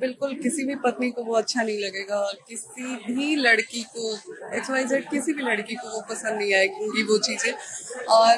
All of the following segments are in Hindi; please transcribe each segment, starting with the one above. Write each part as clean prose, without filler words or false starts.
बिल्कुल, किसी भी पत्नी को वो अच्छा नहीं लगेगा। किसी भी लड़की को XYZ किसी भी लड़की को वो पसंद नहीं आएगी वो चीज़ें। और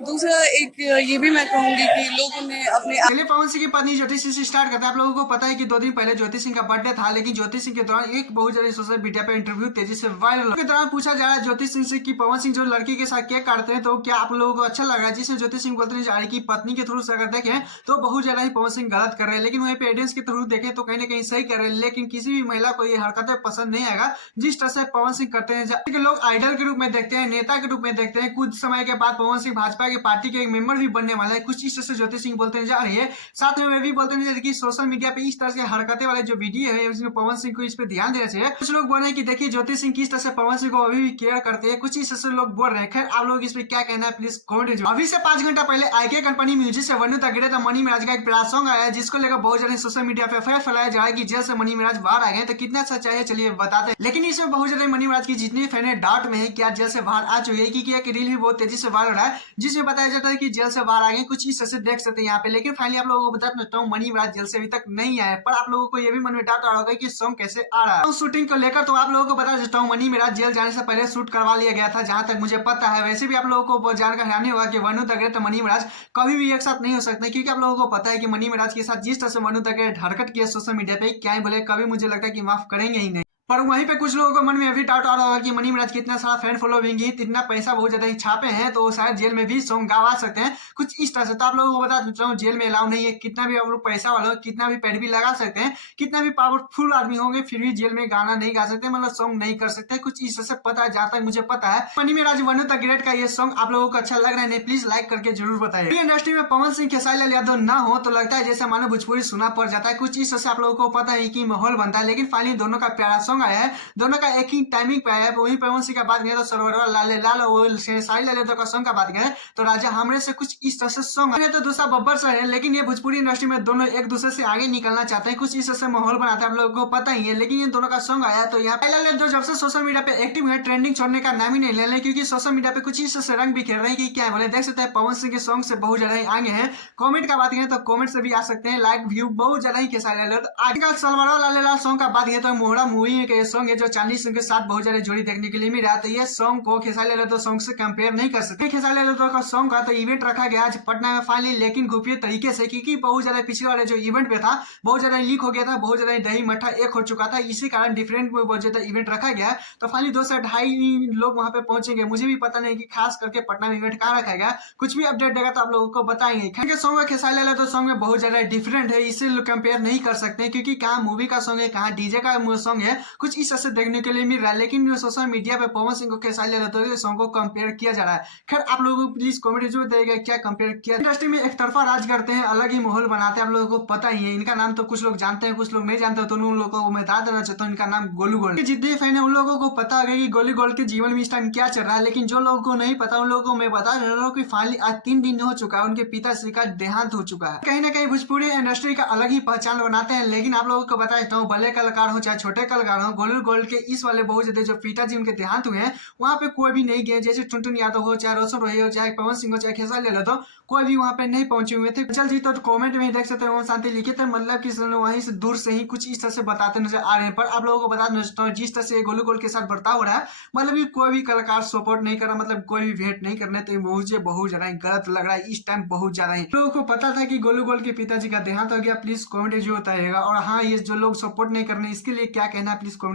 दूसरा एक ये भी मैं कहूँगी कि लोगों ने अपने चलिए पवन सिंह की पत्नी ज्योति सिंह से स्टार्ट करते हैं। आप लोगों को पता है कि 2 दिन पहले ज्योति सिंह का बर्थडे था, लेकिन ज्योति सिंह के दौरान एक बहुत ज्यादा सोशल मीडिया पे इंटरव्यू तेजी से वायरल के दौरान पूछा जा रहा है ज्योति सिंह से कि पवन सिंह जो लड़की के साथ केक काटते हैं तो क्या आप लोगों को अच्छा लग रहा है, जिसमें ज्योति सिंह बोलते हैं कि पत्नी के थ्रू से अगर देखें तो बहुत ज्यादा ही पवन सिंह गलत कर रहे हैं, लेकिन वहीं पे ऑडियंस के थ्रू देखें तो कहीं ना कहीं सही कर रहे हैं। लेकिन किसी भी महिला को ये हरकतें पसंद नहीं आएगा जिस तरह से पवन सिंह करते हैं। के लोग आइडल के रूप में देखते हैं, नेता के रूप में देखते हैं। कुछ समय के बाद पवन सिंह भाजपा की पार्टी के एक मेंबर भी बनने वाला है, कुछ इस तरह से ज्योति सिंह बोलते हैं जा रही है। साथ में वे भी बोलते हैं कि सोशल मीडिया पे इस तरह से हरकतें वाले जो वीडियो है उसमें पवन सिंह को इस पे ध्यान देना चाहिए। कुछ लोग बोल रहे हैं कि देखिए ज्योति सिंह किस तरह से पवन सिंह को अभी भी केयर करते हैं, कुछ इस तरह से लोग बोल रहे हैं। खैर आप लोग इस पे क्या कहना है प्लीज कमेंट। अभी से 5 घंटा पहले आईके कंपनी म्यूजिक से वनु तगड़े था मनी मिराज का एक प्यारा सॉन्ग आया है, जिसको लेकर बहुत ज्यादा सोशल मीडिया पे अफवाह फैलाया जा रहा है कि जेल से मनी मिराज बाहर आ गए, तो कितना सच्चाई है चलिए बताते हैं। लेकिन इसमें बहुत ज्यादा मनी मिराज की जितने फैन है डाउट में है कि आज जेल से बाहर आ चुके हैं, क्योंकि एक रील भी बहुत तेजी से वायरल हो रहा है जिसमें बताया जाता है कि जेल से बाहर आ गए, कुछ इस तरह से देख सकते हैं यहाँ पे। लेकिन फाइनली आप लोगों को बता सकता हूँ मनी मिराज जेल से अभी तक नहीं आया, पर आप लोगों को ये भी मन में डाउट आ रहा होगा कि सॉन्ग कैसे आ रहा है। तो शूटिंग को लेकर तो आप लोगों को बता देता हूँ मनी मिराज जेल जाने से पहले शूट करवा लिया गया था, जहां तक मुझे पता है। वैसे भी आप लोगों को जानकर हैरानी होगा कि वनु तगड़े तो मनी मिराज कभी भी एक साथ नहीं हो सकते, क्योंकि आप लोगों को पता है कि मनी मिराज के साथ जिस तरह से वनु तगड़े हरकत किया सोशल मीडिया पे, क्या ही बोले, कभी मुझे लगता है कि माफ करेंगे ही नहीं। पर वहीं पे कुछ लोगों को मन में अभी डाउट आ रहा होगा कि मनी मिराज कितना सारा फैन फॉलोइंग है, इतना पैसा बहुत ज्यादा ही छापे हैं, तो शायद जेल में भी सॉन्ग गवा सकते हैं कुछ इस तरह से। तो आप लोगों को बता देता हूँ जेल में अलाउ नहीं है, कितना भी आप लोग पैसा वाला हो, कितना भी पैड भी लगा सकते हैं, कितना भी पावरफुल आदमी होंगे, फिर भी जेल में गाना नहीं गा सकते, मतलब सॉन्ग नहीं कर सकते, कुछ इस तरह से पता है जहां तक मुझे पता है। मनी मिराज वनु द ग्रेट का ये सॉन्ग आप लोगों को अच्छा लग रहा है नहीं, प्लीज लाइक करके जरूर बताइए। इंडस्ट्री में पवन सिंह खेसारी लाल यादव ना हो तो लगता है जैसे मानो भोजपुरी सुना पड़ जाता है, कुछ इस तरह से आप लोगों को पता है कि माहौल बनता है। लेकिन फाइनली दोनों का प्यारा सॉन्ग आया है, दोनों का एक ही टाइमिंग पे आया है। वहीं पवन सिंह का बात करें तो सरवरवा लाले लाल और खेसारी लाल यादव का सॉन्ग का बात करें तो राजा हमरे से कुछ इस तरह से सॉन्ग है, तो दूसरा बब्बर सर है। लेकिन ये भोजपुरी इंडस्ट्री में दोनों एक दूसरे से आगे निकलना चाहते हैं, कुछ इस तरह से माहौल बनाते हैं, आप लोगों को पता ही है। लेकिन ये दोनों का सॉन्ग आया तो यहाँ पहले जो जब से सोशल मीडिया पे एक्टिव है, ट्रेंडिंग छोड़ने का नाम ही नहीं ले रहे, क्योंकि सोशल मीडिया पे कुछ इस तरह से रंग बिखेर रहे हैं कि क्या बोले। देख सकते हैं पवन सिंह के सॉन्ग से बहुत ज्यादा आगे हैं। कमेंट का बात करें तो कमेंट से भी आ सकते हैं, लाइक व्यू बहुत ज्यादा ही खेसारी लाल। आजकल सलवार लाले लाल सॉन्ग का बात करें तो मोहरा मूवी के सॉन्ग है जो चांदी सिंह के साथ बहुत ज्यादा जोड़ी देखने के लिए मिल रहा, तो ये सॉन्ग को खेसारी लाल यादव सॉन्ग से कंपेयर नहीं कर सकते। खेसारी लाल यादव का सॉन्ग का तो इवेंट रखा गया आज पटना में फाइनली, लेकिन खुफिया तरीके से, क्योंकि बहुत ज्यादा पिछले वाले जो इवेंट पे था बहुत ज्यादा लीक हो गया था, बहुत ज्यादा दही मट्ठा एक हो चुका था, इसी कारण डिफरेंट बहुत ज्यादा इवेंट रखा गया। तो फाइनली 2 से 2.5 लोग वहां पे पहुंचेंगे। मुझे भी पता नहीं कि खास करके पटना में इवेंट कहाँ रखा गया, कुछ भी अपडेट देगा तो आप लोगों को बताएंगे। सॉन्ग खेसारी लाल यादव सॉन्ग में बहुत ज्यादा डिफरेंट है, इसे कंपेयर नहीं कर सकते, क्योंकि कहाँ मूवी का सॉन्ग है, कहाँ डीजे का सॉन्ग है, कुछ इस तरह से देखने के लिए मिल रहा है। लेकिन सोशल मीडिया पे पवन सिंह को खेसारी लाल यादव के सॉन्ग को कंपेयर किया जा रहा है। खैर आप लोगों को प्लीज कमेंट जरूर बताइएगा क्या कंपेयर किया। इंडस्ट्री में एक तरफा राज करते हैं, अलग ही माहौल बनाते हैं, आप लोगों को पता ही है। इनका नाम तो कुछ लोग जानते हैं, कुछ लोग नहीं जानते, तो उन लोगों को मैं बता देना चाहता हूँ, इनका नाम गोलू गोल्ड। जितने फैन है उन लोगों को पता होगा कि गोलू गोल्ड के जीवन में इस टाइम क्या चल रहा है, लेकिन जो लोगों को नहीं पता उन लोगों को मैं बता रहा हूँ कि फाइनली आज 3 दिन हो चुका है, उनके पिताश्री का देहांत हो चुका है। कहीं ना कहीं भोजपुरी इंडस्ट्री का अलग ही पहचान बनाते हैं। लेकिन आप लोगों को बता देता हूँ, बड़े कलाकार हो चाहे छोटे कलाकार हो, गोलू गोल्ड के इस वाले बहुत ज्यादा जो पिताजी उनके देहांत हुए हैं वहां पे कोई भी नहीं गए। जैसे टुनटुन यादव हो, चाहे रोशन रोही हो, चाहे पवन सिंह हो, चाहे खेसारी लाल यादव, कोई भी वहां पे नहीं पहुंचे हुए थे। चल जी तो कमेंट में देख सकते हैं शांति लिखे थे, मतलब कि वहीं से दूर से ही कुछ इस तरह से बताते नजर आ रहे हैं। पर आप लोगों को बता दें जिस तरह से गोलू गोल्ड के साथ बर्ताव हो रहा है, मतलब कि कोई भी कलाकार सपोर्ट नहीं कर रहा, मतलब कोई भी वेट नहीं करने, तो मुझे बहुत ज्यादा गलत लग रहा है इस टाइम, बहुत ज्यादा ही। लोगों को पता था कि गोलू गोल्ड के पिताजी का देहांत हो गया, प्लीज कमेंट जो बताइएगा। और हाँ, ये जो लोग सपोर्ट नहीं कर रहे इसके लिए क्या कहना है प्लीज कमेंट